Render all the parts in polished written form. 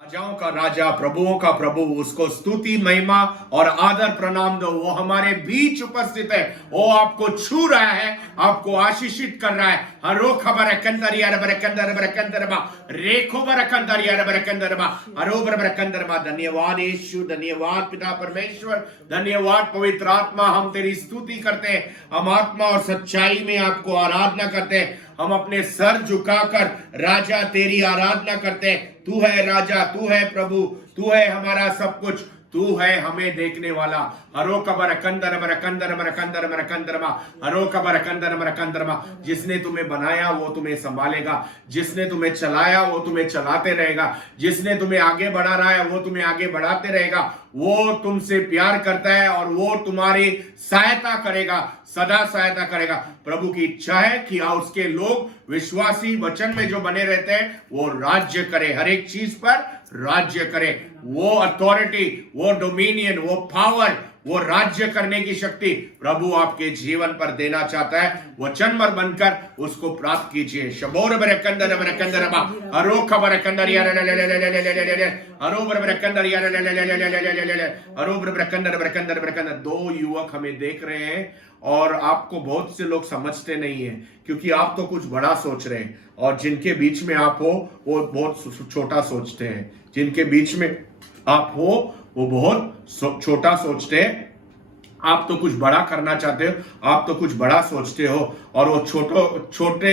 राजाओं का राजा, प्रभुओं का प्रभु, उसको स्तुति, महिमा और आदर प्रणाम दो। वो हमारे बीच उपस्थित है, वो आपको छू रहा है, आपको आशीषित कर रहा है। हरो खबर कंदरिया रे कंदर रे कंदरबा रेखो बर कंदरिया रे कंदरबा हरो बर कंदरबा। धन्यवाद यीशु, धन्यवाद पिता परमेश्वर, धन्यवाद पवित्र आत्मा। हम तेरी स्तुति करते हैं, हम आत्मा और सच्चाई में आपको आराधना करते हैं। हम अपने सर झुकाकर राजा तेरी आराधना करते हैं। तू है राजा, तू है प्रभु, तू है हमारा सब कुछ, तू है हमें देखने वाला। हरो कबर कंदर बर कंदर बर कंदर बर कंदरमा हरो कबर कंदर बर कंदरमा। जिसने तुम्हें बनाया वो तुम्हें संभालेगा, जिसने तुम्हें चलाया वो तुम्हें चलाते रहेगा, जिसने तुम्हें आगे बढ़ा रहा है वो तुम्हें आगे बढ़ाते रहेगा। वो तुमसे प्यार करता है और वो तुम्हारी सहायता करेगा, सदा सहायता करेगा। प्रभु की इच्छा है कि उसके लोग विश्वासी वचन में जो बने रहते हैं वो राज्य करे, हर एक चीज पर राज्य करे। वो अथॉरिटी, वो डोमिनियन, वो पावर, वो राज्य करने की शक्ति प्रभु आपके जीवन पर देना चाहता है। वचन पर बनकर उसको प्राप्त कीजिए। शबोर बर कंदर बर कंदरबा हरो खबर कंदर यार ले ले ले ले ले ले ले ले ले हरो बर कंदर यार ले ले ले ले ले ले ले ले ले हरो बर कंदर बर कंदर बर कंदर। दो युवक हमें देख रहे हैं और आपको बहुत से लोग समझते नहीं है, क्योंकि आप तो कुछ बड़ा सोच रहे हैं और जिनके बीच में आप हो वो बहुत छोटा सोचते हैं। जिनके बीच में आप हो वो बहुत छोटा सोचते हैं। आप तो कुछ बड़ा करना चाहते हो, आप तो कुछ बड़ा सोचते हो और वो छोटे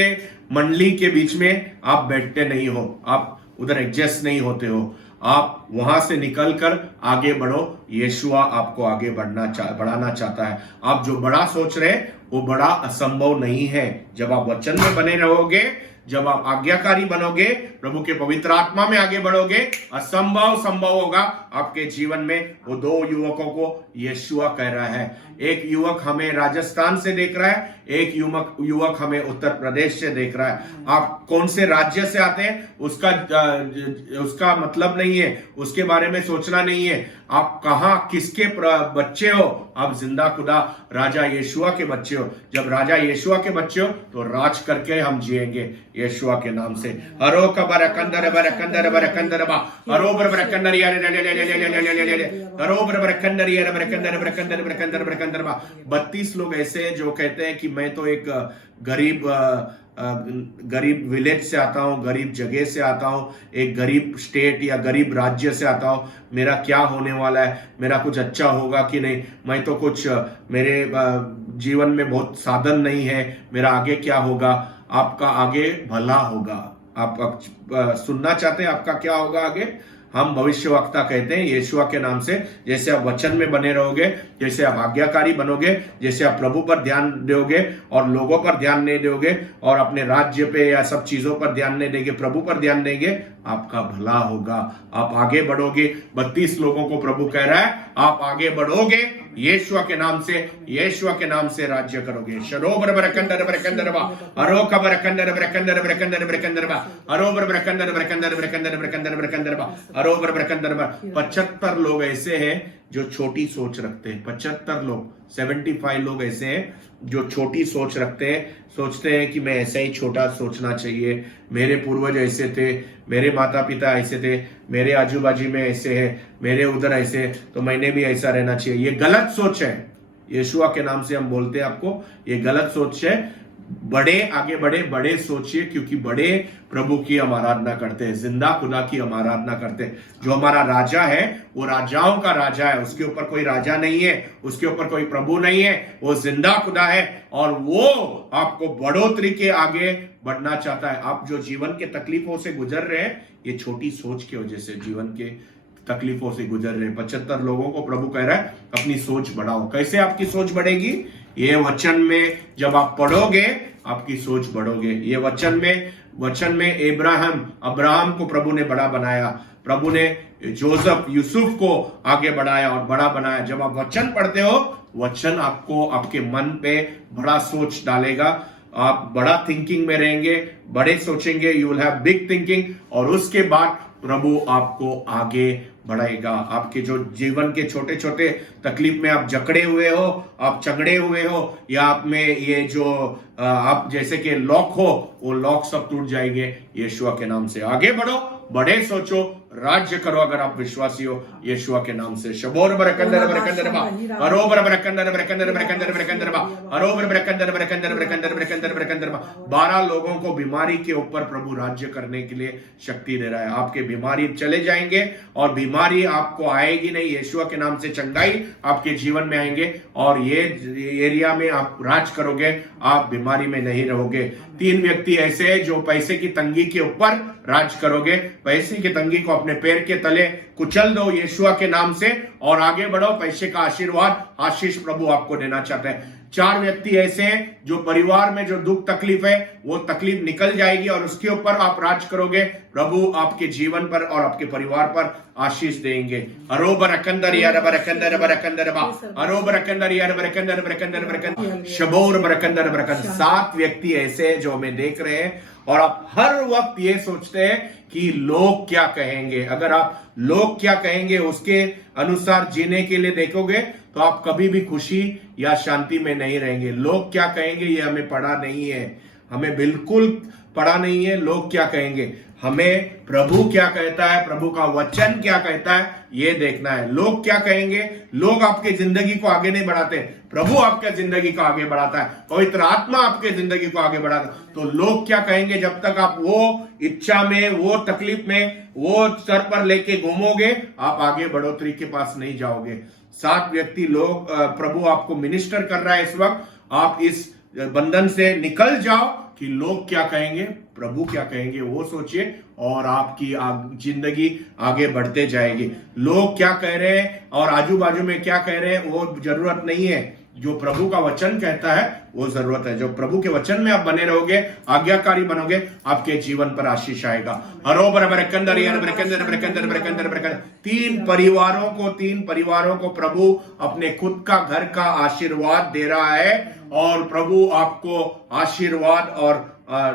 मंडली के बीच में आप बैठते नहीं हो, आप उधर एडजस्ट नहीं होते हो। आप वहां से निकलकर आगे बढ़ो। यीशुआ आपको आगे बढ़ाना चाहता है। आप जो बड़ा सोच रहे हैं वो बड़ा असंभव नहीं है। जब आप वचन में बने रहोगे, जब आप आज्ञाकारी बनोगे, प्रभु के पवित्र आत्मा में आगे बढ़ोगे, असंभव संभव होगा आपके जीवन में। वो दो युवकों को यीशुआ कह रहा है। एक युवक हमें राजस्थान से देख रहा है, एक युवक हमें उत्तर प्रदेश से देख रहा है। आप कौन से राज्य से आते हैं उसका मतलब नहीं है, उसके बारे में सोचना नहीं है। आप कहां किसके बच्चे हो? आप जिंदा खुदा राजा यीशुआ के बच्चे हो। जब राजा यीशुआ के बच्चे हो तो राज करके हम जिएंगे यीशुआ के नाम से। हरो कबर कंदर बर कंदर बर कंदर बा हरो बर कंदर यार ले ले ले ले ले ले ले ले हरो बर कंदर यार बर कंदर बर कंदर बर कंदर बर कंदर बा। 32 लोग ऐसे हैं जो कहते हैं कि मैं तो एक गरीब विलेज से आता हूँ, गरीब जगह से आता हूँ, एक गरीब स्टेट या गरीब राज्य से आता हूँ। मेरा क्या होने वाला है? मेरा कुछ अच्छा होगा कि नहीं? मैं तो कुछ, मेरे जीवन में बहुत साधन नहीं है, मेरा आगे क्या होगा? आपका आगे भला होगा। आप सुनना चाहते हैं आपका क्या होगा आगे? हम भविष्यवक्ता कहते हैं यीशुआ के नाम से। जैसे आप वचन में बने रहोगे, जैसे आप आज्ञाकारी बनोगे, जैसे आप प्रभु पर ध्यान दोगे और लोगों पर ध्यान नहीं दोगे और अपने राज्य पे या सब चीजों पर ध्यान नहीं देंगे, प्रभु पर ध्यान देंगे, आपका भला होगा। आप आगे बढ़ोगे। 32 लोगों को प्रभु कह रहा है आप आगे बढ़ोगे, यीशुआ के नाम से, यीशुआ के नाम से राज्य करोगे। शरोबर बर कंदर बर कंदर बा हरो खबर कंदर बर कंदर बर कंदर बर कंदर बा हरो बर कंदर बर कंदर बर कंदर बर कंदर बर कंदर बा हरो बर कंदर बा। 75 लोग ऐसे हैं जो छोटी सोच रखते हैं। 75 लोग, 75 लोग ऐसे हैं जो छोटी सोच रखते हैं। सोचते हैं कि मैं ऐसा ही छोटा सोचना चाहिए, मेरे पूर्वज ऐसे थे, मेरे माता पिता ऐसे थे, मेरे आजू बाजू में ऐसे है, मेरे उधर ऐसे, तो मैंने भी ऐसा रहना चाहिए। ये गलत सोच है। यीशुआ के नाम से हम बोलते हैं आपको, ये गलत सोच है। बड़े आगे बढ़े, बड़े सोचिए, क्योंकि बड़े प्रभु की हम आराधना करते हैं, जिंदा खुदा की हम आराधना करते हैं। जो हमारा राजा है वो राजाओं का राजा है, उसके ऊपर कोई राजा नहीं है, उसके ऊपर कोई प्रभु नहीं है, वो जिंदा खुदा है और वो आपको बढ़ोतरी के आगे बढ़ना चाहता है। आप जो जीवन के तकलीफों से गुजर रहे हैं, ये छोटी सोच की वजह से जीवन के तकलीफों से गुजर रहे। 75 लोगों को प्रभु कह रहा है अपनी सोच बढ़ाओ। कैसे आपकी सोच बढ़ेगी? ये वचन में जब आप पढ़ोगे आपकी सोच बढ़ोगे। ये वचन में अब्राहम को प्रभु ने बड़ा बनाया, प्रभु ने जोसेफ यूसुफ को आगे बढ़ाया और बड़ा बनाया। जब आप वचन पढ़ते हो, वचन आपको आपके मन पे बड़ा सोच डालेगा। आप बड़ा थिंकिंग में रहेंगे, बड़े सोचेंगे, you will have big thinking और उसके बाद प्रभु आपको आगे बढ़ाएगा। आपके जो जीवन के छोटे छोटे तकलीफ में आप जकड़े हुए हो, आप चगड़े हुए हो, या आप में ये जो आप जैसे कि लॉक हो, वो लॉक सब टूट जाएंगे यीशुआ के नाम से। आगे बढ़ो, बड़े सोचो, राज्य करो अगर आप विश्वासी हो यीशुआ के नाम से। शबोर बरकंदर बरकंदर बा अरोबर बरकंदर बरकंदर बरकंदर बरकंदर बा अरोबर बरकंदर बरकंदर बरकंदर बरकंदर बरकंदर बा। 12 लोगों को बीमारी के ऊपर प्रभु राज्य करने के लिए शक्ति दे रहा है। आपके बीमारी चले जाएंगे और बीमारी आपको आएगी नहीं। यीशुआ के नाम से चंगाई आपके जीवन में आएंगे और ये एरिया में आप राज करोगे, आप बीमारी में नहीं रहोगे। 3 व्यक्ति ऐसे हैं जो पैसे की तंगी के ऊपर राज करोगे। पैसे की तंगी को अपने पैर के तले कुचल दो यीशुआ के नाम से और आगे बढ़ो। पैसे का आशीर्वाद आशीष प्रभु आपको देना चाहते हैं। 4 व्यक्ति ऐसे हैं जो परिवार में जो दुख तकलीफ है वो तकलीफ निकल जाएगी और उसके ऊपर आप राज करोगे। प्रभु आपके जीवन पर और आपके परिवार पर आशीष देंगे। अरोबर अकंदर यार बरकंदर बरकंदर बा अरोबर अकंदर यार बरकंदर बरकंदर बरकंदर शबोर बरकंदर बरकंदर। 7 व्यक्ति ऐसे हैं जो हमें देख रहे हैं और आप हर वक्त ये सोचते हैं कि लोग क्या कहेंगे। अगर आप लोग क्या कहेंगे उसके अनुसार जीने के लिए देखोगे तो आप कभी भी खुशी या शांति में नहीं रहेंगे। लोग क्या कहेंगे ये हमें पड़ा नहीं है, हमें बिल्कुल पड़ा नहीं है लोग क्या कहेंगे। हमें प्रभु क्या कहता है, प्रभु का वचन क्या कहता है ये देखना है। लोग क्या कहेंगे, लोग आपके जिंदगी को आगे नहीं बढ़ाते, प्रभु आपके जिंदगी को आगे बढ़ाता है, पवित्र आत्मा आपके जिंदगी को आगे बढ़ाता है। तो लोग क्या कहेंगे जब तक आप वो इच्छा में, वो तकलीफ में, वो सर पर लेके घूमोगे आप आगे बढ़ोतरी के पास नहीं जाओगे। 7 व्यक्ति लोग प्रभु आपको मिनिस्टर कर रहा है इस वक्त। आप इस बंधन से निकल जाओ कि लोग क्या कहेंगे, प्रभु क्या कहेंगे वो सोचिए और आपकी जिंदगी आगे बढ़ते जाएगी। लोग क्या कह रहे हैं और आजू बाजू में क्या कह रहे हैं वो जरूरत नहीं है। जो प्रभु का वचन कहता है वो जरूरत है। जो प्रभु के वचन में आप बने रहोगे, आज्ञाकारी बनोगे, आपके जीवन पर आशीष आएगा। तीन परिवारों को प्रभु अपने खुद का घर का आशीर्वाद दे रहा है और प्रभु आपको आशीर्वाद और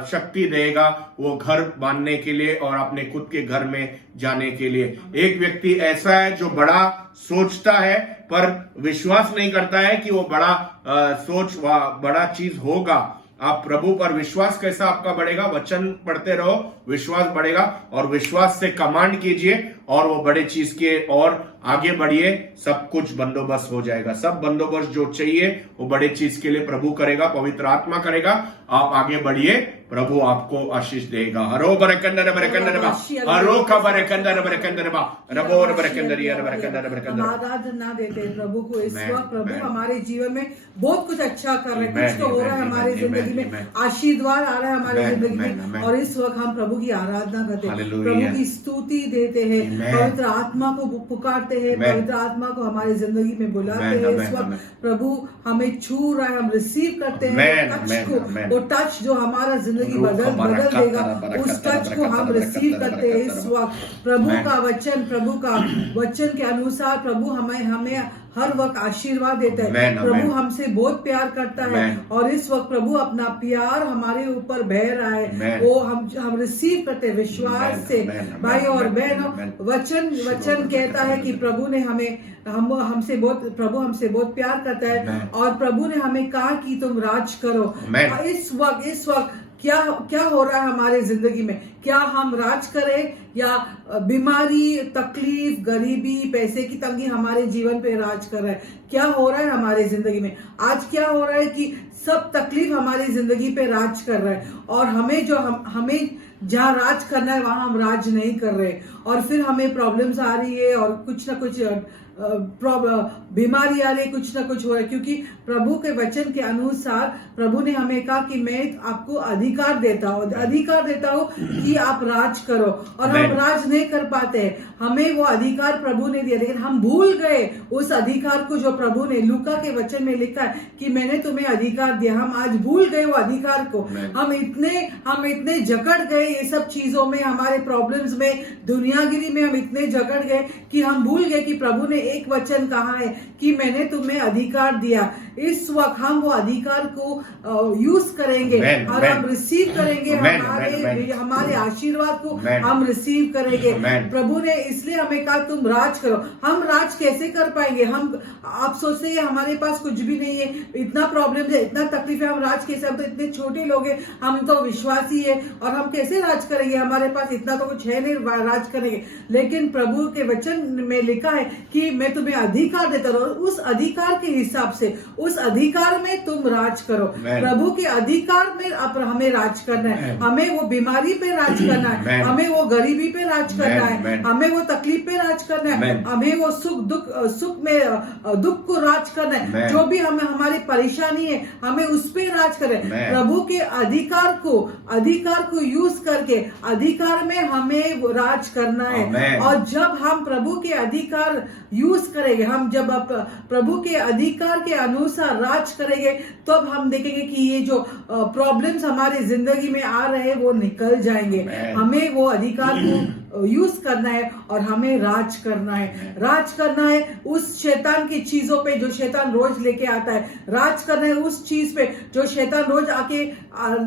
शक्ति देगा वो घर बांधने के लिए और अपने खुद के घर में जाने के लिए। एक व्यक्ति ऐसा है जो बड़ा सोचता है पर विश्वास नहीं करता है कि वो बड़ा चीज होगा। आप प्रभु पर विश्वास कैसा आपका बढ़ेगा, वचन पढ़ते रहो, विश्वास बढ़ेगा और विश्वास से कमांड कीजिए और वो बड़े चीज के और आगे बढ़िए। सब कुछ बंदोबस्त हो जाएगा। सब बंदोबस्त जो चाहिए वो बड़े चीज के लिए प्रभु करेगा, पवित्र आत्मा करेगा। आप आगे बढ़िए, प्रभु आपको आशीष देगा। हरो बरकंदर बरकंदर बा हरो का बरकंदर बरकंदर बा रबोर बरकंदर यार बरकंदर बरकंदर। आराधना देते हैं प्रभु को इस वक्त। प्रभु हमारे जीवन में बहुत कुछ अच्छा कर रहे हैं, कुछ तो हो रहा है हमारी जिंदगी में, आशीर्वाद आ रहा है हमारी जिंदगी में और इस वक्त हम प्रभु की आराधना करते हैं, प्रभु की स्तुति देते हैं, पवित्र आत्मा को पुकारते हैं, पवित्र आत्मा को हमारी जिंदगी में बुलाते हैं। इस वक्त प्रभु हमें छू रहा है, हम रिसीव करते हैं टच को, वो टच जो हमारा जिंदगी बदल देगा, उस टच को हम रिसीव करते हैं इस वक्त। प्रभु का वचन के अनुसार प्रभु हमें हर वक्त आशीर्वाद देता है। प्रभु हमसे बहुत प्यार करता है और इस वक्त प्रभु अपना प्यार हमारे ऊपर बह रहा है, वो हम रिसीव करते हैं विश्वास से। भाई और बहनों, वचन कहता है कि प्रभु ने हमसे बहुत प्यार करता है और प्रभु ने हमें कहा कि तुम राज करो। इस वक्त क्या हो रहा है हमारे जिंदगी में, क्या हम राज करें या बीमारी, तकलीफ, गरीबी, पैसे की तंगी हमारे जीवन पे राज कर रहा है? क्या हो रहा है हमारे जिंदगी में? आज क्या हो रहा है कि सब तकलीफ हमारी जिंदगी पे राज कर रहा है और हमें जहाँ राज करना है वहां हम राज नहीं कर रहे और फिर हमें प्रॉब्लम्स आ रही है और कुछ ना कुछ बीमारी आ रही, कुछ ना कुछ हो रहा है। क्योंकि प्रभु के वचन के अनुसार प्रभु ने हमें कहा कि मैं आपको अधिकार देता हूँ कि आप राज करो और हम राज नहीं कर पाते हैं। हमें वो अधिकार प्रभु ने दिया लेकिन हम भूल गए उस अधिकार को जो प्रभु ने लूका के वचन में लिखा है कि मैंने तुम्हें अधिकार दिया। हम आज भूल गए वो अधिकार को। हम इतने जकड़ गए ये सब चीजों में, हमारे प्रॉब्लम्स में, दुनियागिरी में हम इतने जकड़ गए कि हम भूल गए कि प्रभु ने एक वचन कहा है कि मैंने तुम्हें अधिकार दिया। इस वक्त हम वो अधिकार को यूज करेंगे और हम रिसीव करेंगे, हमारे आशीर्वाद को हम रिसीव करेंगे। प्रभु ने इसलिए हमें कहा तुम राज करो। हम राज कैसे कर पाएंगे? हम आप सोचते हैं हमारे पास कुछ भी नहीं है, इतना प्रॉब्लम है, इतना तकलीफ है, हम राज कैसे? हम तो इतने छोटे लोग हैं, हम तो विश्वासी है और हम कैसे राज करेंगे? हमारे पास इतना तो कुछ है नहीं राज करेंगे। लेकिन प्रभु के वचन में लिखा है कि मैं तुम्हें अधिकार देता हूं, उस अधिकार के हिसाब से, उस अधिकार में तुम राज करो। प्रभु के अधिकार में अब हमें राज करना है। हमें वो बीमारी पे राज करना है, हमें वो गरीबी पे राज करना है, हमें वो तकलीफ पे राज करना है, हमें वो सुख में दुख को राज करना है। जो भी हमें हमारी परेशानी है हमें उस पे राज करें। प्रभु के अधिकार को यूज करके अधिकार में हमें वो राज करना है। और जब हम प्रभु के अधिकार यूज करेंगे, हम जब प्रभु के अधिकार के अनुसार राज करेंगे, तब हम देखेंगे कि ये जो प्रॉब्लम्स हमारी जिंदगी में आ रहे हैं वो निकल जाएंगे। हमें वो अधिकार को यूज करना है और हमें राज करना है। राज करना है उस शैतान की चीजों पे जो शैतान रोज लेके आता है। राज करना है उस चीज पे जो शैतान रोज आके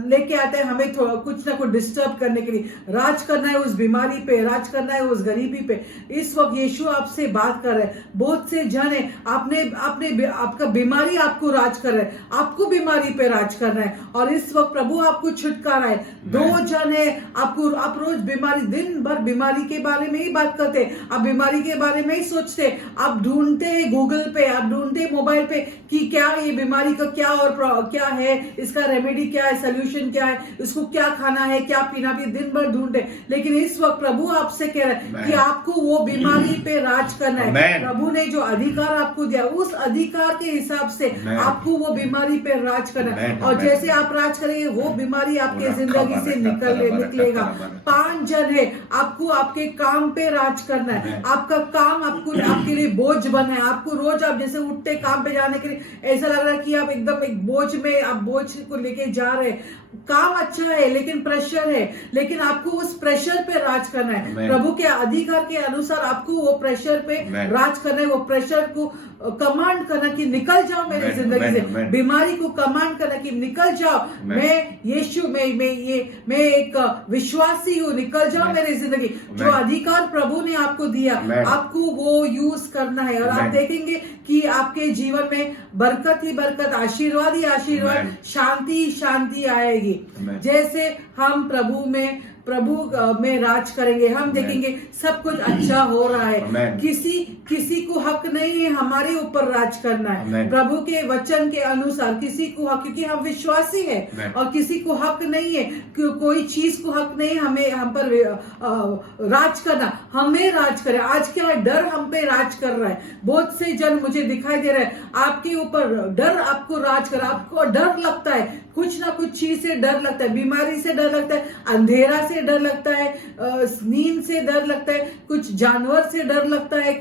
लेके आता है हमें कुछ ना कुछ डिस्टर्ब करने के लिए। राज करना है उस बीमारी पे, राज करना है उस गरीबी पे। इस वक्त यीशु आपसे बात कर रहे हैं। बहुत से जन है, आपका बीमारी आपको राज कर रहा है, आपको बीमारी पे राज करना है। और इस वक्त प्रभु आपको छुटकारा है। दो जन है, आप रोज बीमारी, दिन भर बीमारी के बारे में ही बात करते हैं, आप बीमारी के बारे में ही सोचते, आप ढूंढते हैं गूगल पे, आप ढूंढते हैं मोबाइल पे कि क्या ये बीमारी का क्या और क्या है, इसका रेमेडी क्या है, सोल्यूशन क्या है, इसको क्या खाना है, क्या पीना भी, दिन भर ढूंढते। लेकिन इस वक्त प्रभु आपसे कह रहे हैं कि आपको वो बीमारी पे राज करना है। प्रभु ने जो अधिकार आपको दिया उस अधिकार के हिसाब से आपको वो बीमारी पे राज करना है। और जैसे आप राज करेंगे वो बीमारी आपके जिंदगी से निकलेगा। 5 जन है, आपको आपके काम पे राज करना है। आपका काम आपके लिए बोझ बना है। आपको रोज आप जैसे उठते काम पे जाने के लिए ऐसा लग रहा है कि आप एकदम एक बोझ में, आप बोझ को लेके जा रहे हैं। काम अच्छा है लेकिन प्रेशर है, लेकिन आपको उस प्रेशर पे राज करना है। प्रभु के अधिकार के अनुसार आपको वो प्रेशर पे राज करना है। वो प्रेशर को कमांड करना कि निकल जाओ मेरी जिंदगी से। बीमारी को कमांड करना कि निकल जाओ। मैं यीशु मैं एक विश्वासी हूँ, निकल जाओ मेरी जिंदगी। जो अधिकार प्रभु ने आपको दिया आपको वो यूज करना है। और आप देखेंगे कि आपके जीवन में बरकत ही बरकत, आशीर्वाद ही आशीर्वाद, शांति ही शांति आएगी। जैसे हम प्रभु में राज करेंगे, हम देखेंगे सब कुछ अच्छा हो रहा है। किसी को हक नहीं है हमारे ऊपर राज करना है। प्रभु के वचन के अनुसार किसी को हक, क्योंकि हम विश्वासी है, और किसी को हक नहीं है, कोई चीज को हक नहीं हमें हम पर राज करना। हमें राज करे। आज क्या है, डर हम पे राज कर रहा है। बहुत से जन मुझे दिखाई दे रहे हैं आपके ऊपर डर आपको राज कर, आपको डर लगता है, कुछ ना कुछ चीज से डर लगता है, बीमारी से डर लगता है, अंधेरा से डर लगता है, नींद से डर लगता है, कुछ जानवर से डर लगता है,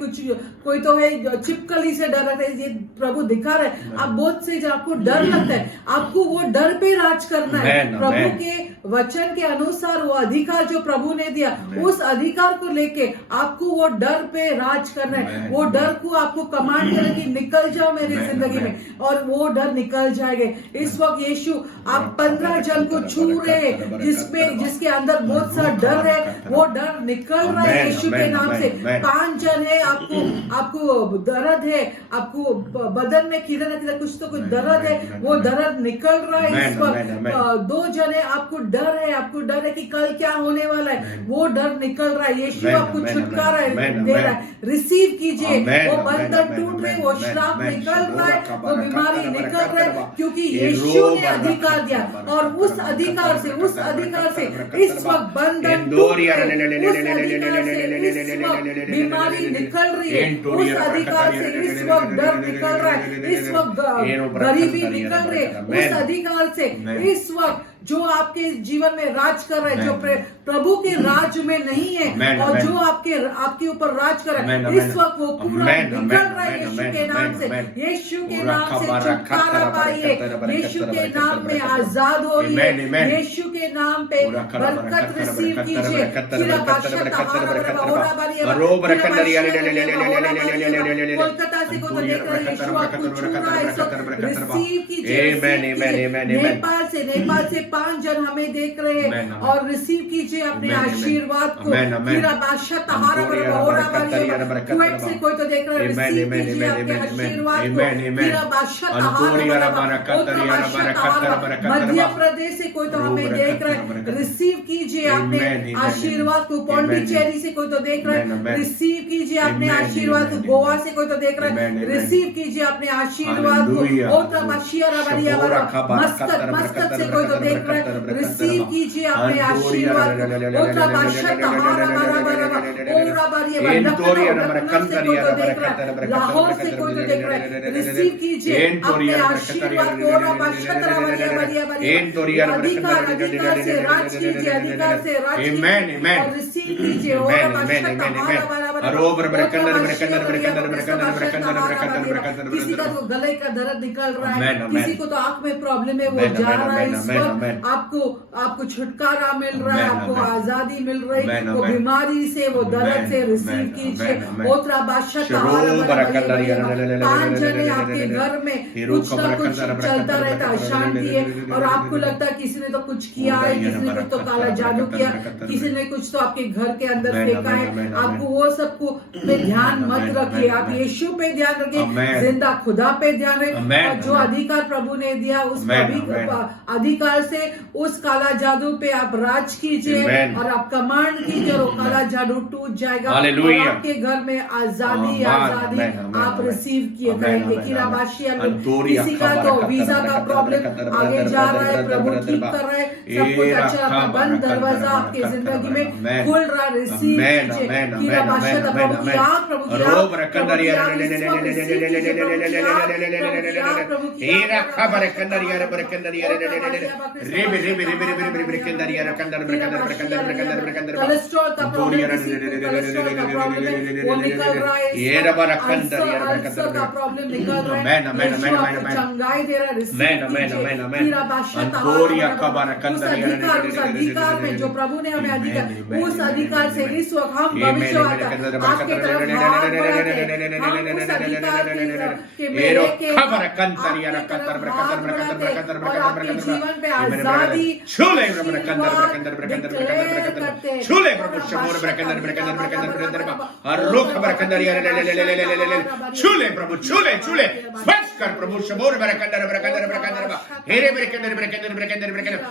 कोई तो है छिपकली से डर लगता है। ये प्रभु दिखा रहे हैं। आप बहुत से आपको डर लगता है, आपको वो डर पे राज करना है। प्रभु के वचन के अनुसार वो अधिकार जो प्रभु ने दिया उस अधिकार को लेके आपको वो डर पे राज करना है। वो डर को आपको कमांड करना कि निकल जाओ मेरी जिंदगी में, और वो डर निकल जाएगा। इस वक्त यीशु आप 15 जन को छू रहे हैं जिसके अंदर बहुत सा डर है, वो डर निकल रहा है यीशु के नाम से। 5 जन है, आपको दर्द है, आपको बदन में किधर न किधर कुछ तो कुछ दर्द है, वो दर्द निकल रहा है इस वक्त। 2 जन है, आपको डर है कि कल क्या होने वाला है, वो डर निकल रहा है। यीशु आपको छुटकारा दे रहा है। रिसीव कीजिए। वो बंधन टूट रहे, वो श्राप निकल रहा है, वो बीमारी निकल रहा है, क्योंकि यीशु ने अधिकार दिया। और उस अधिकार से इस वक्त बंधन टूट रहे, उस अधिकार से इस वक्त बीमारी निकल रही है, उस अधिकार से इस वक्त डर निकल रहा है, इस वक्त गरीबी निकल रही है, उस अधिकार से इस वक्त जो आपके जीवन में राज कर रहे हैं, जो प्रभु के राज में नहीं है और जो आपके ऊपर राज कर रहा है, इस वक्त वो पूरा निकल रहा है यीशु के नाम से। यीशु के नाम से छुटकारा पाइए, यीशु के नाम में आजाद होइए, यीशु के नाम पे बरकत रिसीव कीजिए। कोलकाता से को तो देख रहे हैं, यीशु आपको छू रहा है, रिसीव कीजिए। नेपाल से 5 जन हमें देख रहे हैं और रिसीव कीजिए अपने आशीर्वाद को। कुवैत से कोई तो देख रहे हैं, रिसीव कीजिए अपने आशीर्वाद को। मध्य प्रदेश से कोई तो हमें देख रहे हैं, रिसीव कीजिए अपने आशीर्वाद को। पौंडीचेरी से कोई तो देख रहे हैं, रिसीव कीजिए अपने आशीर्वाद को। गोवा से कोई तो देख रहे हैं, रिसीव कीजिए अपने आशीर्वाद को। मस्कत से कोई तो देख रहे हैं, रिसीव कीजिए अपने आशीर्वाद को। लाहौर से कोई तो देख रहे हैं, रिसीव कीजिए अपने आशीर्वाद को। अधिकार से राज कीजिए, अधिकार से राज कीजिए और रिसीव कीजिए। किसी का तो गले का दर्द निकल रहा है, किसी को तो आंख में प्रॉब्लम है, वो जा रहा है इस वक्त। आपको छुटकारा मिल रहा है, आपको आजादी मिल रही है, वो बीमारी से, वो दर्द से रिसीव कीजिए। 5 जने आपके घर में कुछ ना कुछ चलता रहता है, अशांति है और आपको लगता है किसी ने तो कुछ किया है, किसी ने कुछ तो काला जादू किया, किसी ने कुछ तो आपके घर के अंदर फेंका है। आपको वो सबको पे ध्यान मत रखिए, आप यीशु पे ध्यान रखिए, जिंदा खुदा पे ध्यान रखिए। और जो अधिकार प्रभु ने दिया उस अधिकार से उस काला जादू पे आप राज कीजिए और आप कमांड कीजिए और काला जादू टूट जाएगा और आपके घर में आजादी आप रिसीव किए करेंगे। किसी का तो वीजा का प्रॉब्लम आगे जा रहा है, प्रभु ठीक कर रहा है, सब कुछ अच्छा, बंद दरवाजा आपके जिंदगी में खुल रहा है, रिसीव कीजिए। प्रभु की आग, प्रभु की कोलेस्ट्रॉल का प्रॉब्लम, वो निकल रहा है, कैंसर का प्रॉब्लम निकल रहा है, चंगाई दे रहा है, रिसीव उस अधिकार में जो प्रभु ने हमें अधिकार, उस अधिकार से इस वक्त हम भविष्यवाणी आपके तरफ हाथ बढ़ाते हैं, हम उस अधिकार के मेरे के और आपके जीवन पे आजादी छूले प्रभु, छूले छूले स्पर्श कर प्रभु। शबोर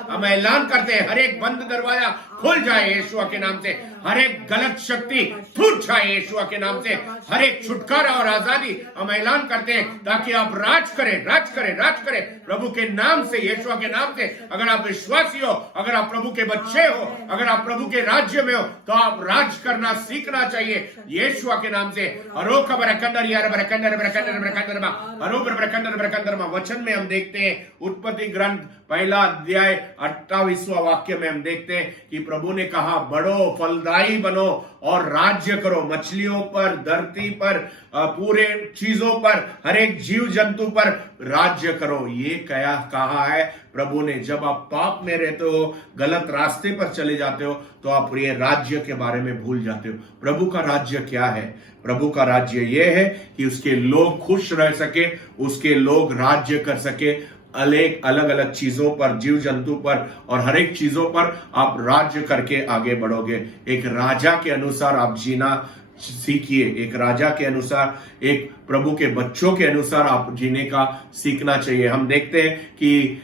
हम ऐलान करते हैं, हर एक बंद दरवाजा खुल जाए यीशु के नाम से, हर एक गलत शक्ति टूट जाए यीशु के नाम से, हर एक छुटकारा और आजादी हम ऐलान करते हैं ताकि आप राज करें, राज करें, राज करें प्रभु के नाम से, यीशु के नाम से। अगर आप विश्वासी हो, अगर आप प्रभु के बच्चे हो, अगर आप प्रभु के राज्य में हो, तो आप राज करना सीखना चाहिए यीशु के नाम से। वचन में हम देखते हैं, उत्पत्ति ग्रंथ 1 अध्याय 28वां वाक्य में हम देखते हैं कि प्रभु ने कहा, बढ़ो, फलदायी बनो और राज्य करो, मछलियों पर, धरती पर, पूरे चीजों पर, हर एक जीव जंतु पर राज्य करो। ये क्या कहा है प्रभु ने? जब आप पाप में रहते हो, गलत रास्ते पर चले जाते हो, तो आप ये राज्य के बारे में भूल जाते हो। प्रभु का राज्य क्या है? प्रभु का राज्य ये है कि उसके लोग खुश रह सके, उसके लोग राज्य कर सके, अलग अलग चीजों पर, जीव जंतु पर और हर एक चीजों पर आप राज्य करके आगे बढ़ोगे। एक राजा के अनुसार आप जीना सीखिए, एक राजा के अनुसार, एक प्रभु के बच्चों के अनुसार आप जीने का सीखना चाहिए। हम देखते हैं कि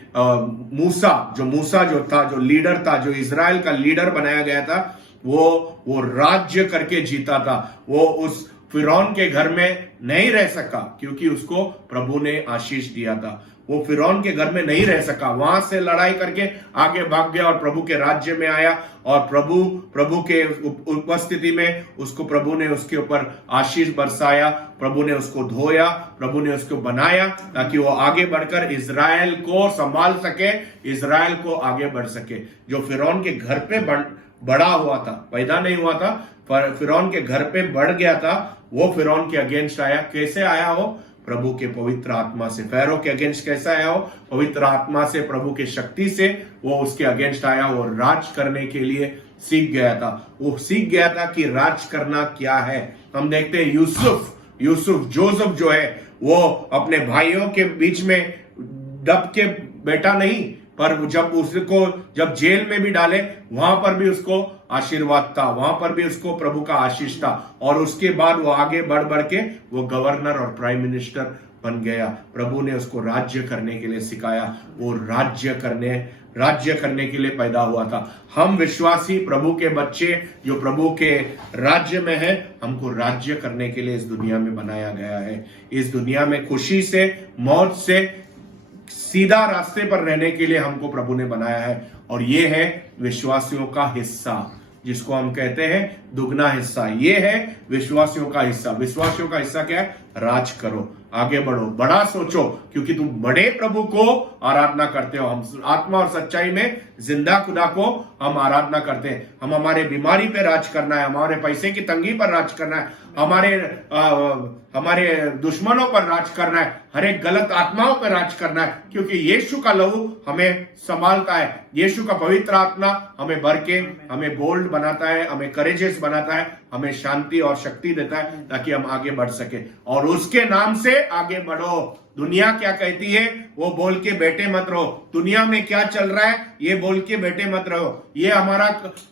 मूसा जो था, जो लीडर था, जो इजराइल का लीडर बनाया गया था, वो राज्य करके जीता था। वो उस फिरौन के घर में नहीं रह सका क्योंकि उसको प्रभु ने आशीष दिया था। वो फिरौन के घर में नहीं रह सका, वहां से लड़ाई करके आगे भाग गया और प्रभु के राज्य में आया। और प्रभु के उपस्थिति में उसको प्रभु ने उसके ऊपर आशीष बरसाया, प्रभु ने उसको धोया, प्रभु ने उसको बनाया ताकि वो आगे बढ़कर इजराइल को संभाल सके, इजराइल को आगे बढ़ सके। जो फिरौन के घर पे बड़ा हुआ था, पैदा नहीं हुआ था, पर फिरौन के घर पे बढ़ गया था, वो फिरौन के अगेंस्ट आया। कैसे आया वो? प्रभु के पवित्र आत्मा से। फैरो के अगेंस्ट कैसा आया हो? पवित्र आत्मा से, प्रभु के शक्ति से वो उसके अगेंस्ट आया। वो राज करने के लिए सीख गया था। वो सीख गया था कि राज करना क्या है। हम देखते हैं जोसेफ जो है वो अपने भाइयों के बीच में दब के बैठा नहीं, पर जब जेल में भी डाले वहां पर भी उसको आशीर्वाद था, वहां पर भी उसको प्रभु का आशीष था। और उसके बाद वो आगे बढ़ के वो गवर्नर और प्राइम मिनिस्टर बन गया। प्रभु ने उसको राज्य करने के लिए सिखाया। वो राज्य करने के लिए पैदा हुआ था। हम विश्वासी प्रभु के बच्चे जो प्रभु के राज्य में है, हमको राज्य करने के लिए इस दुनिया में बनाया गया है। इस दुनिया में खुशी से, मौज से, सीधा रास्ते पर रहने के लिए हमको प्रभु ने बनाया है। और ये है विश्वासियों का हिस्सा, जिसको हम कहते हैं दुगना हिस्सा। ये है विश्वासियों का हिस्सा। विश्वासियों का हिस्सा क्या है? राज करो, आगे बढ़ो, बड़ा सोचो, क्योंकि तुम बड़े प्रभु को आराधना करते हो। हम आत्मा और सच्चाई में जिंदा खुदा को हम आराधना करते हैं। हम हमारे बीमारी पे राज करना है, हमारे पैसे की तंगी पर राज करना है, हमारे दुश्मनों पर राज करना है, हर एक गलत आत्माओं पर राज करना है, क्योंकि यीशु का लहू हमें संभालता है। यीशु का पवित्र आत्मा हमें भर के हमें बोल्ड बनाता है, हमें करेजियस बनाता है, हमें शांति और शक्ति देता है ताकि हम आगे बढ़ सके। और उसके नाम से आगे बढ़ो। दुनिया क्या कहती है वो बोल के बैठे मत रहो। दुनिया में क्या चल रहा है ये बोल के बैठे मत रहो। ये हमारा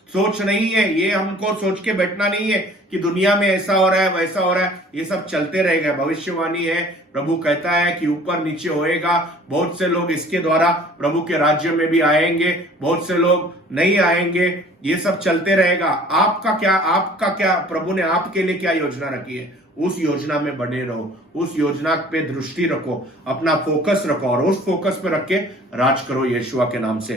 सोच नहीं है, ये हमको सोच के बैठना नहीं है कि दुनिया में ऐसा हो रहा है वैसा हो रहा है। ये सब चलते रहेगा। भविष्यवाणी है, प्रभु कहता है कि ऊपर नीचे होएगा। बहुत से लोग इसके द्वारा प्रभु के राज्य में भी आएंगे, बहुत से लोग नहीं आएंगे। ये सब चलते रहेगा। आपका क्या प्रभु ने आपके लिए क्या योजना रखी है, उस योजना में बने रहो, उस योजना पे दृष्टि रखो, अपना फोकस रखो और उस फोकस पे रख के राज करो यीशुआ के नाम से।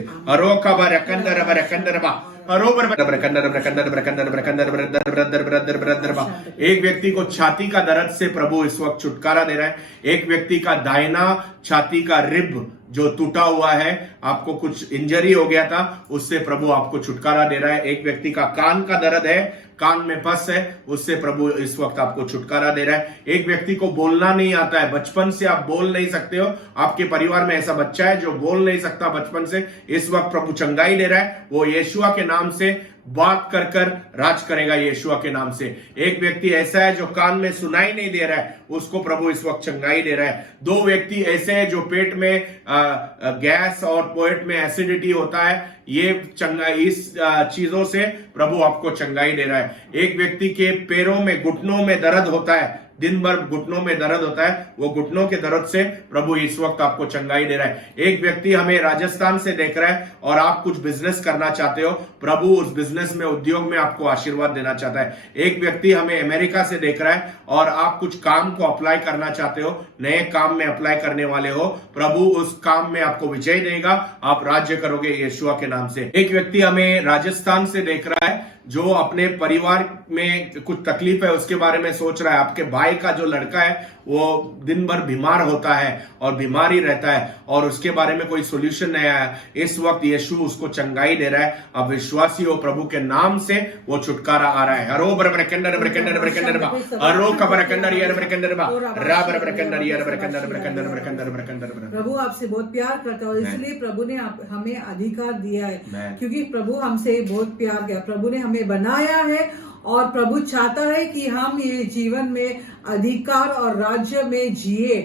एक व्यक्ति को छाती का दर्द से प्रभु इस वक्त छुटकारा दे रहा है। एक व्यक्ति का दाहिना छाती का रिब जो टूटा हुआ है, आपको कुछ इंजरी हो गया था, उससे प्रभु आपको छुटकारा दे रहा है। एक व्यक्ति का कान का दर्द है, कान में पस है, उससे प्रभु इस वक्त आपको छुटकारा दे रहा है। एक व्यक्ति को बोलना नहीं आता है, बचपन से आप बोल नहीं सकते हो, आपके परिवार में ऐसा बच्चा है जो बोल नहीं सकता बचपन से, इस वक्त प्रभु चंगाई दे रहा है। वो यीशुआ के नाम से बात कर राज करेगा यीशुआ के नाम से। एक व्यक्ति ऐसा है जो कान में सुनाई नहीं दे रहा है, उसको प्रभु इस वक्त चंगाई दे रहा है। दो व्यक्ति ऐसे हैं जो पेट में गैस और पेट में एसिडिटी होता है, ये चंगाई इस चीजों से प्रभु आपको चंगाई दे रहा है। एक व्यक्ति के पैरों में घुटनों में दर्द होता है, दिन भर घुटनों में दर्द होता है, वो घुटनों के दर्द से प्रभु इस वक्त आपको चंगाई दे रहा है। एक व्यक्ति हमें राजस्थान से देख रहा है और आप कुछ बिजनेस करना चाहते हो, प्रभु उस बिजनेस में, उद्योग में आपको आशीर्वाद देना चाहता है। एक व्यक्ति हमें अमेरिका से देख रहा है और आप कुछ काम को अप्लाई करना चाहते हो, नए काम में अप्लाई करने वाले हो, प्रभु उस काम में आपको विजय देगा, आप राज्य करोगे यीशुआ के नाम से। एक व्यक्ति हमें राजस्थान से देख रहा है जो अपने परिवार में कुछ तकलीफ है उसके बारे में सोच रहा है। आपके भाई का जो लड़का है वो दिन भर बीमार होता है और बीमार ही रहता है और उसके बारे में कोई सोल्यूशन नहीं आया। इस वक्त यीशु उसको चंगाई दे रहा है। अब विश्वासी हो, प्रभु के नाम से वो छुटकारा आ रहा है। हरो बरकंदर बरकंदर बरकंदर बा हरो खबरकंदर यार बरकंदर बा रा बरकंदर यार बरकंदर बरकंदर बरकंदर बरकंदर। प्रभु आपसे बहुत प्यार करता है और इसलिए प्रभु ने हमें अधिकार दिया है, क्योंकि प्रभु हमसे बहुत प्यार किया। प्रभु ने हमें बनाया है और प्रभु चाहता है कि हम ये जीवन में अधिकार और राज्य में जिए,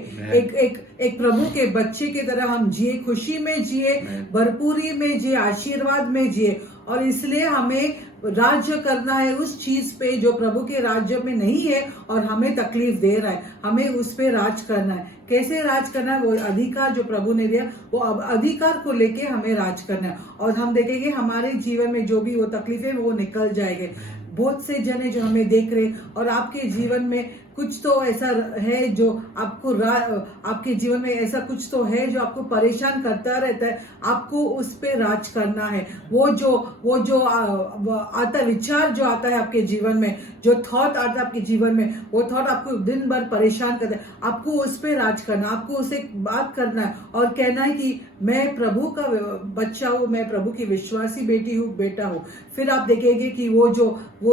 एक प्रभु के बच्चे की तरह हम जिए, खुशी में जिए, भरपूरी में जिए, आशीर्वाद में जिए। और इसलिए हमें राज्य करना है उस चीज पे जो प्रभु के राज्य में नहीं है और हमें तकलीफ दे रहा है, हमें उस पे राज करना है। कैसे राज करना है? वो अधिकार जो प्रभु ने दिया, वो अब अधिकार को लेके हमें राज करना है और हम देखेंगे हमारे जीवन में जो भी वो तकलीफें वो निकल जाएंगे। बहुत से जने जो हमें देख रहे और आपके जीवन में कुछ तो ऐसा है जो आपको आपके जीवन में ऐसा कुछ तो है जो आपको परेशान करता रहता है, आपको उस पे राज करना है। वो जो आता विचार जो आता है आपके जीवन में, जो थॉट आता है आपके जीवन में, वो थॉट आपको दिन भर परेशान करता है, आपको उस पे राज करना, आपको उसे बात करना है और कहना है कि मैं प्रभु का बच्चा हूँ, मैं प्रभु की विश्वासी बेटी हूँ, बेटा हूँ। फिर आप देखेंगे कि वो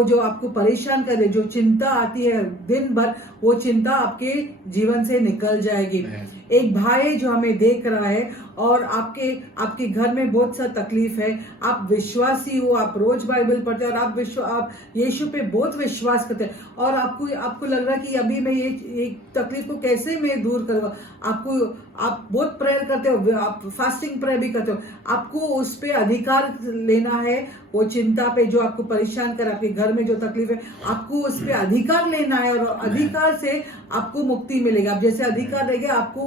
जो आपको परेशान करे, जो चिंता आती है दिन भर, वो चिंता आपके जीवन से निकल जाएगी। एक भाई जो हमें देख रहा है और आपके घर में बहुत सा तकलीफ है, आप विश्वासी हो, आप रोज बाइबल पढ़ते हैं और आप यीशु पे बहुत विश्वास करते हैं और आपको लग रहा है कि अभी मैं ये तकलीफ को कैसे मैं दूर करूंगा। आप बहुत प्रेयर करते हो, आप फास्टिंग प्रेयर भी करते हो, आपको उस पे अधिकार लेना है। वो चिंता पे जो आपको परेशान कर, आपके घर में जो तकलीफ है, आपको उस पे अधिकार लेना है और अधिकार से आपको मुक्ति मिलेगा। आप जैसे अधिकार लेंगे, आपको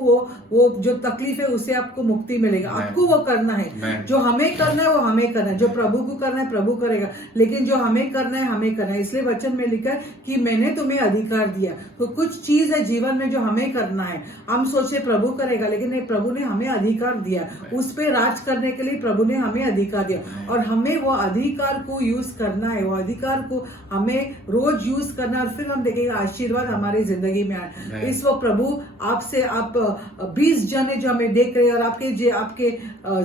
वो जो तकलीफ है उससे आपको मुक्ति मिलेगा। आपको वो करना है, जो हमें करना है वो हमें करना है, जो प्रभु को करना है प्रभु करेगा, लेकिन जो हमें करना है हमें करना है। इसलिए वचन में लिखा है कि मैंने तुम्हें अधिकार दिया। तो कुछ चीज है जीवन में जो हमें करना है, हम सोचे प्रभु करेगा, लेकिन प्रभु ने हमें अधिकार दिया, उस पे राज करने के लिए प्रभु ने हमें अधिकार दिया और हमें वो अधिकार को यूज करना है। वो अधिकार को हमें रोज यूज करना और फिर हम देखेंगे आशीर्वाद हमारी जिंदगी में आए। इस वक्त प्रभु आपसे, आप 20 जने जो हमें देख रहे हैं और आपके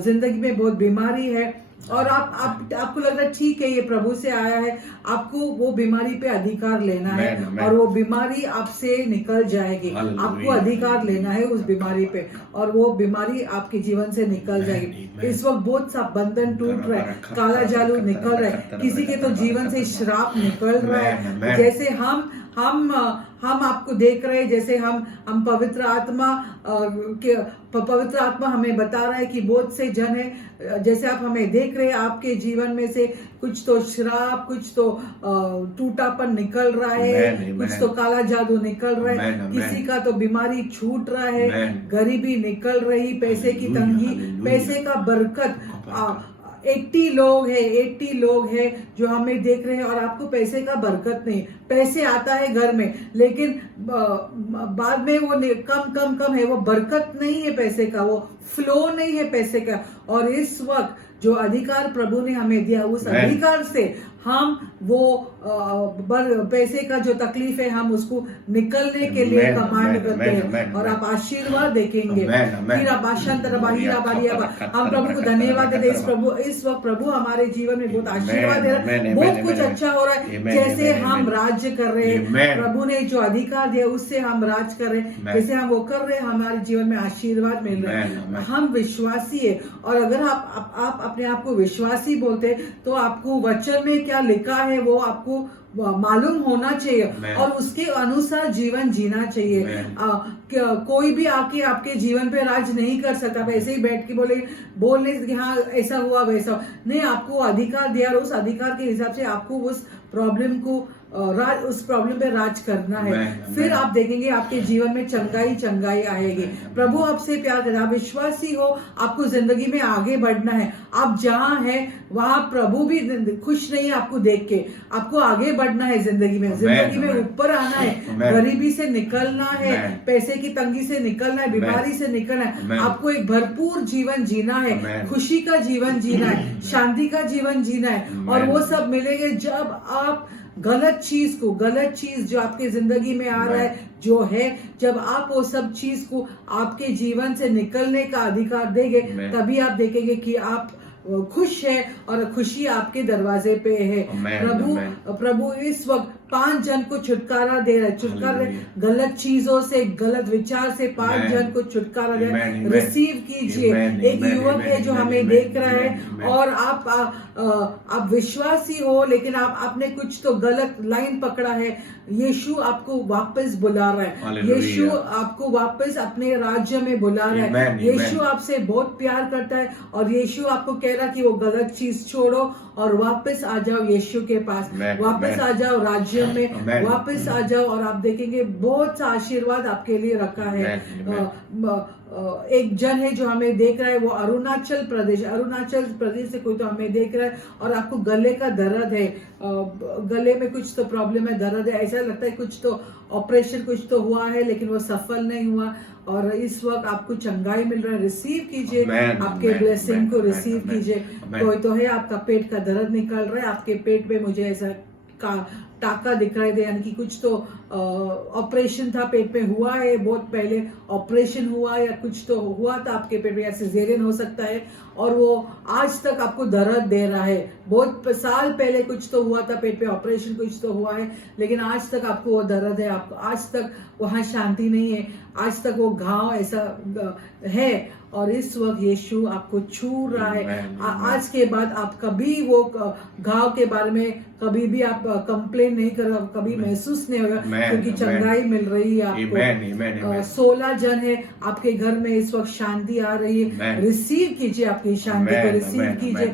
जिंदगी में बहुत बीमारी है और आपको लग रहा है ठीक है ये प्रभु से आया है, आपको वो बीमारी पे अधिकार लेना है और वो बीमारी आपसे निकल जाएगी। आपको अधिकार लेना है उस बीमारी पे और वो बीमारी आपके जीवन से निकल जाएगी। इस वक्त बहुत सा बंधन टूट रहा है, काला जादू निकल रहा है, किसी के तो जीवन से श्राप निकल रहा है। जैसे हम आपको देख रहे हैं, जैसे हम पवित्र आत्मा हमें बता रहा है कि बहुत से जन है, जैसे आप हमें देख रहे हैं, आपके जीवन में से कुछ तो श्राप, कुछ तो टूटापन निकल रहा है, कुछ तो काला जादू निकल रहा है, किसी का तो बीमारी छूट रहा है, गरीबी निकल रही, पैसे की तंगी, पैसे का बरकत। 80 लोग हैं जो हमें देख रहे हैं और आपको पैसे का बरकत नहीं, पैसे आता है घर में लेकिन बाद में वो कम है, वो बरकत नहीं है पैसे का, वो फ्लो नहीं है पैसे का। और इस वक्त जो अधिकार प्रभु ने हमें दिया, उस अधिकार से हम वो पैसे का जो तकलीफ है हम उसको निकलने के लिए कमांड करते हैं और आप आशीर्वाद देखेंगे। फिर आप हम प्रभु को धन्यवाद देते हैं। इस वक्त प्रभु हमारे जीवन में बहुत आशीर्वाद दे रहा है, बहुत कुछ अच्छा हो रहा है। जैसे हम राज्य कर रहे हैं, प्रभु ने जो अधिकार दिया उससे हम राज कर रहे हैं, जैसे हम वो कर रहे हैं, हमारे जीवन में आशीर्वाद मिल रहा है। हम विश्वासी है और अगर आप अपने आप को विश्वासी बोलते तो आपको वचन में क्या लिखा है वो आपको मालूम होना चाहिए और उसके अनुसार जीवन जीना चाहिए। कोई भी आके आपके जीवन पे राज नहीं कर सकता, ऐसे ही बैठ के बोलने कि हाँ ऐसा हुआ वैसा नहीं। आपको अधिकार दिया और उस अधिकार के हिसाब से आपको उस प्रॉब्लम पे राज करना है। फिर आप देखेंगे आपके जीवन में चंगाई आएगी। प्रभु आपसे प्यार करता है, आप विश्वासी हो, आपको जिंदगी में आगे बढ़ना है। आप जहाँ हैं वहाँ प्रभु भी खुश नहीं है आपको देख के, आपको आगे बढ़ना है जिंदगी में ऊपर आना है, गरीबी से निकलना है, पैसे की तंगी से निकलना है, बीमारी से निकलना है। आपको एक भरपूर जीवन जीना है, खुशी का जीवन जीना है, शांति का जीवन जीना है और वो सब मिलेंगे जब आप गलत चीज जो आपके जिंदगी में आ रहा है जो है, जब आप वो सब चीज को आपके जीवन से निकलने का अधिकार देंगे, तभी आप देखेंगे कि आप खुश है और खुशी आपके दरवाजे पे है। प्रभु इस वक्त 5 जन को छुटकारा दे रहा है, गलत चीजों से, गलत विचार से 5 जन को छुटकारा दे रहा है। रिसीव कीजिए। एक युवक है जो हमें देख रहा है और आप विश्वासी हो लेकिन आपने कुछ तो गलत लाइन पकड़ा है। यीशु आपको वापस बुला रहा है, यीशु आपको वापस अपने राज्य में बुला रहा है। यीशु आपसे बहुत प्यार करता है और यीशु आपको कह रहा है कि वो गलत चीज छोड़ो और वापस आ जाओ यीशु के पास, वापस आ जाओ राज्य बेल्जियम में Amen. वापस आ जाओ और आप देखेंगे बहुत सा आशीर्वाद आपके लिए रखा है। एक जन है जो हमें देख रहा है, वो अरुणाचल प्रदेश से कोई तो हमें देख रहा है और आपको गले का दर्द है, गले में कुछ तो प्रॉब्लम है, दर्द है, ऐसा लगता है कुछ तो ऑपरेशन कुछ तो हुआ है लेकिन वो सफल नहीं हुआ और इस वक्त आपको चंगाई मिल रहा है। रिसीव कीजिए, आपके ब्लेसिंग को रिसीव कीजिए। कोई तो है आपका पेट का दर्द निकल रहा है, आपके पेट में मुझे ऐसा का टाका दिखाई दे, यानी कि कुछ तो ऑपरेशन था पेट में, हुआ है बहुत पहले ऑपरेशन हुआ या कुछ तो हुआ था आपके पेट में, या सिजेरियन हो सकता है और वो आज तक आपको दर्द दे रहा है। बहुत साल पहले कुछ तो हुआ था पेट पे, ऑपरेशन कुछ तो हुआ है लेकिन आज तक आपको वो दर्द है, आपको आज तक वहां शांति नहीं है, आज तक वो घाव ऐसा है और इस वक्त यीशु आपको छू रहा है। आज के बाद आप कभी वो घाव के बारे में कभी भी आप कंप्लेन नहीं करो, कभी महसूस नहीं होगा क्योंकि चंगाई मिल रही है आपको। 16 जन है आपके घर में इस वक्त, शांति आ रही है, रिसीव कीजिए आपकी शांति को, रिसीव कीजिए।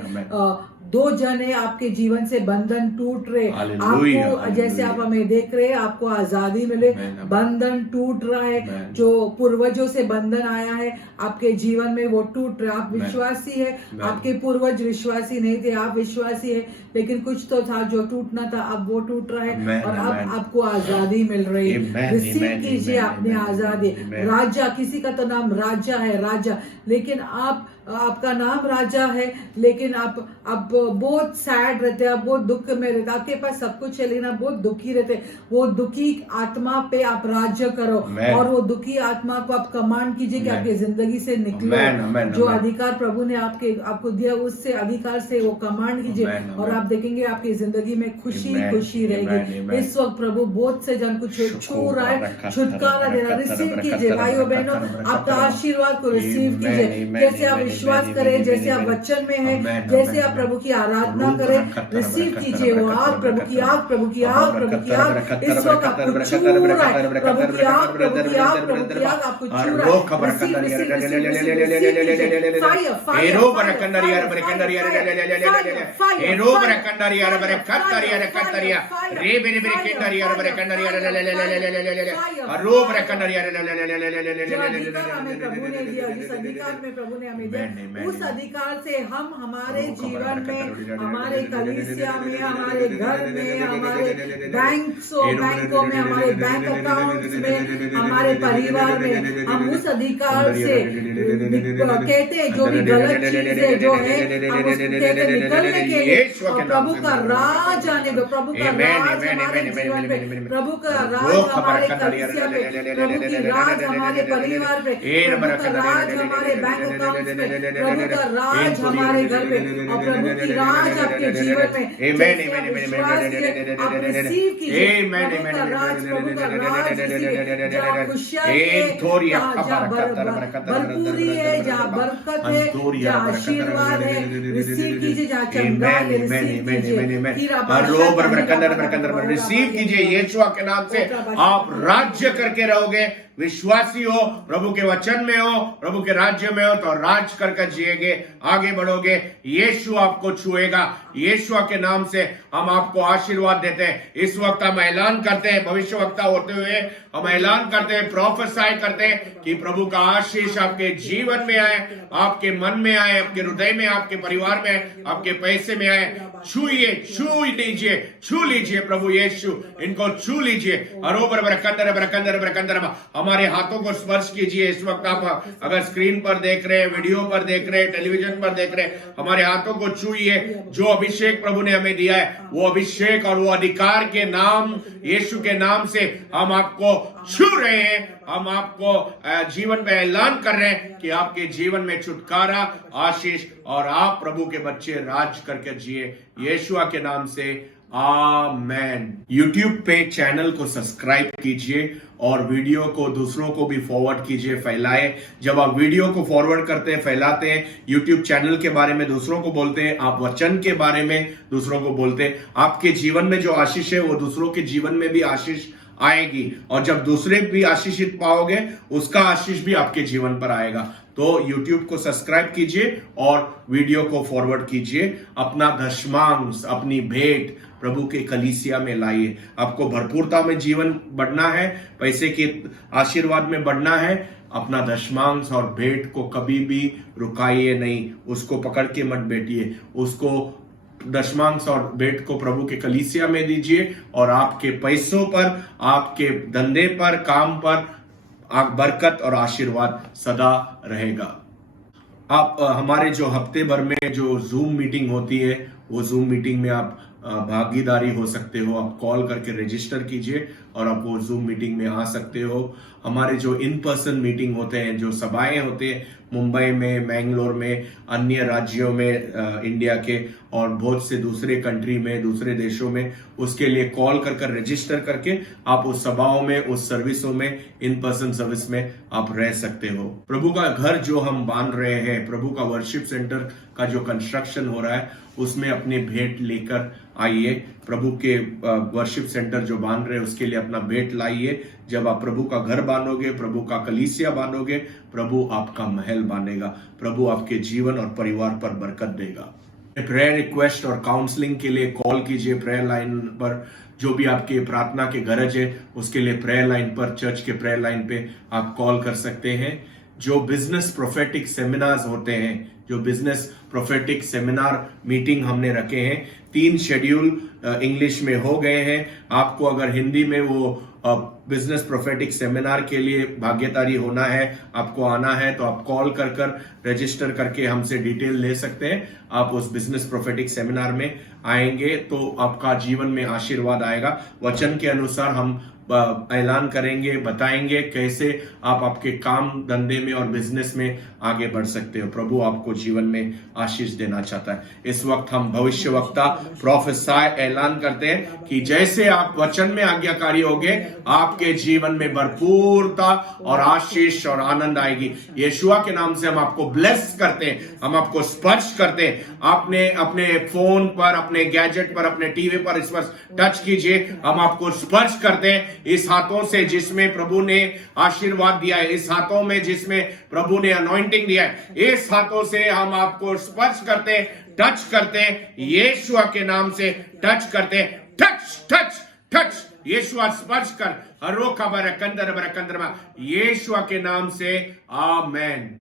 2 जन है आपके जीवन से बंधन टूट रहे, आपको जैसे आप हमें देख रहे हैं, आपको आजादी मिले, बंधन टूट रहा है, जो पूर्वजों से बंधन आया है आपके जीवन में वो टूट रहा है। आप विश्वासी है, आपके पूर्वज विश्वासी नहीं थे, आप विश्वासी है लेकिन कुछ तो था जो टूटना था, अब वो टूट रहा है और अब आपको आजादी मिल रही है। रिसीव कीजिए अपनी आजादी। राजा, किसी का तो नाम राजा है, राजा, लेकिन आपका नाम राजा है लेकिन आप बहुत सैड रहते हैं, आप बहुत दुख में रहते, आपके पास सब कुछ है लेकिन आप बहुत दुखी रहते। वो दुखी आत्मा पे आप राज्य करो और वो दुखी आत्मा को आप कमांड कीजिए कि आपकी जिंदगी से निकलो। जो अधिकार प्रभु ने आपको दिया उससे अधिकार से वो कमांड कीजिए और आप देखेंगे आपकी जिंदगी में खुशी रहेगी। इस वक्त प्रभु बहुत से जन को छू रहा है, छुटकारा दे रहा है। रिसीव कीजिए भाइयों बहनों, आपका आशीर्वाद को रिसीव कीजिए। जैसे आप विश्वास करें, जैसे आप वचन में हैं, जैसे आप प्रभु की आराधना करें, रिसीव कीजिए वो आग, प्रभु की आग, प्रभु की आग, प्रभु की आग इस वक्त आपको छू रहा है। प्रभु की आग, प्रभु की आग, प्रभु की आग आपको छू रहा प्रभु ने हमें दिया, उस अधिकार से हम हमारे जीवन में, हमारे कलीसिया में, हमारे घर में, हमारे बैंकों में, हमारे बैंक अकाउंट्स में, हमारे परिवार में, हम उस अधिकार से कहते हैं जो भी गलत चीजें जो है हम उसको कहते हैं निकलने के लिए और प्रभु का राज आने दो, प्रभु का राज हमारे जीवन में, प्रभु का राज हमारे कलीसिया में, प्रभु की राज हमारे परिवार में, प्रभु का राज हमारे बैंक अकाउंट में, प्रभु का राज हमारे घर में और प्रभु की राज आपके जीवन में। आप रिसीव कीजिए प्रभु का राज, प्रभु का राज रिसीव। जहाँ खुशियाँ भरपूरी है, जहाँ बरकत है, जहाँ आशीर्वाद है, रिसीव कीजिए। जहाँ चंगाई है, रिसीव कीजिए। यीशु के नाम से आप राज्य करके रहोगे। विश्वासी हो, प्रभु के वचन में हो, प्रभु के राज्य में हो तो राज करके जिएगे, आगे बढ़ोगे। यीशु आपको छुएगा। यीशु के नाम से हम आपको आशीर्वाद देते हैं। इस वक्त हम ऐलान करते हैं, भविष्यवक्ता होते हुए हम ऐलान करते हैं, प्रोफेसाई करते हैं कि प्रभु का आशीष आपके जीवन में आए, आपके मन में आए, आपके हृदय में, आपके परिवार में, आपके पैसे में आए। छूइए, छू लीजिए प्रभु यीशु, इनको छू लीजिए। हमारे हाथों को स्पर्श कीजिए। इस वक्त आप अगर स्क्रीन पर देख रहे हैं, वीडियो पर देख रहे हैं, टेलीविजन पर देख रहे हैं, हमारे हाथों को छूइए। जो अभिषेक प्रभु ने हमें दिया है वो अभिषेक और वो अधिकार के नाम, यीशु के नाम से हम आपको छू रहे हैं। हम आपको जीवन में ऐलान कर रहे हैं कि आपके जीवन में छुटकारा, आशीष और आप प्रभु के बच्चे राज करके जिए यीशु के नाम से, आमेन। YouTube पे चैनल को सब्सक्राइब कीजिए और वीडियो को दूसरों को भी फॉरवर्ड कीजिए, फैलाएं। जब आप वीडियो को फॉरवर्ड करते हैं, फैलाते हैं, YouTube चैनल के बारे में दूसरों को बोलते हैं, आप वचन के बारे में दूसरों को बोलते हैं, आपके जीवन में जो आशीष है वो दूसरों के जीवन में भी आशीष आएगी और जब दूसरे भी आशीषित पाओगे उसका आशीष भी आपके जीवन पर आएगा। तो YouTube को सब्सक्राइब कीजिए और वीडियो को फॉरवर्ड कीजिए। अपना दशमांश, अपनी भेंट, प्रभु के कलीसिया में लाइए। आपको भरपूरता में जीवन बढ़ना है, पैसे के आशीर्वाद में बढ़ना है, अपना दशमांश और भेंट को कभी भी रुकाइए नहीं, उसको पकड़ के मत बैठिए, उसको दशमांश और भेंट को प्रभु के कलीसिया में दीजिए और आपके पैसों पर, आपके धंधे पर, काम पर बरकत और आशीर्वाद सदा रहेगा। आप हमारे जो हफ्ते भर में जो जूम मीटिंग होती है, वो जूम मीटिंग में आप भागीदारी हो सकते हो। आप कॉल करके रजिस्टर कीजिए और आप वो जूम मीटिंग में आ सकते हो। हमारे जो इन पर्सन मीटिंग होते हैं, जो सभाएं होते हैं मुंबई में, मैंगलोर में, अन्य राज्यों में इंडिया के और बहुत से दूसरे कंट्री में, दूसरे देशों में, उसके लिए कॉल कर रजिस्टर करके आप उस सभाओं में, उस सर्विसों में, इन पर्सन सर्विस में आप रह सकते हो। प्रभु का घर जो हम बांध रहे हैं, प्रभु का वर्शिप सेंटर का जो कंस्ट्रक्शन हो रहा है, उसमें अपने भेंट लेकर आइए। प्रभु के वर्शिप सेंटर जो बांध रहे हैं उसके लिए अपना भेंट लाइए। जब आप प्रभु का घर बांधोगे, प्रभु का कलीसिया बांधोगे, प्रभु आपका महल बांधेगा, प्रभु आपके जीवन और परिवार पर बरकत देगा। प्रेयर रिक्वेस्ट और काउंसलिंग के लिए कॉल कीजिए प्रेयर लाइन पर। जो भी आपके प्रार्थना के गरज है उसके लिए प्रेयर लाइन पर, चर्च के प्रेयर लाइन पे आप कॉल कर सकते हैं। जो बिजनेस प्रोफेटिक सेमिनार्स होते हैं, जो बिजनेस प्रोफेटिक सेमिनार मीटिंग हमने रखे हैं, 3 शेड्यूल इंग्लिश में हो गए हैं। आपको अगर हिंदी में वो बिजनेस प्रोफेटिक सेमिनार के लिए भागीदारी होना है, आपको आना है, तो आप कॉल कर रजिस्टर करके हमसे डिटेल ले सकते हैं। आप उस बिजनेस प्रोफेटिक सेमिनार में आएंगे तो आपका जीवन में आशीर्वाद आएगा। वचन के अनुसार हम ऐलान करेंगे, बताएंगे कैसे आप आपके काम धंधे में और बिजनेस में आगे बढ़ सकते हो। प्रभु आपको जीवन में आशीष देना चाहता है। इस वक्त हम भविष्यवक्ता प्रोफेसाय ऐलान करते हैं कि जैसे आप वचन में आज्ञाकारी होगे, आपके जीवन में भरपूरता और आशीष और आनंद आएगी। यीशुआ के नाम से हम आपको ब्लेस करते हैं, हम आपको स्पर्श करते हैं। आपने अपने फोन पर, अपने गैजेट पर, अपने टीवी पर इस पर टच कीजिए। हम आपको स्पर्श करते हैं इस हाथों से जिसमें प्रभु ने आशीर्वाद दिया है, इस हाथों में जिसमें प्रभु ने अनॉइंटिंग दिया है, इस हाथों से हम आपको स्पर्श करते हैं, टच करते हैं। यीशुआ के नाम से टच करते हैं। टच टच टच, यीशुआ स्पर्श कर। हरो खबर कंदर बर कंदर, यीशुआ के नाम से आमेन।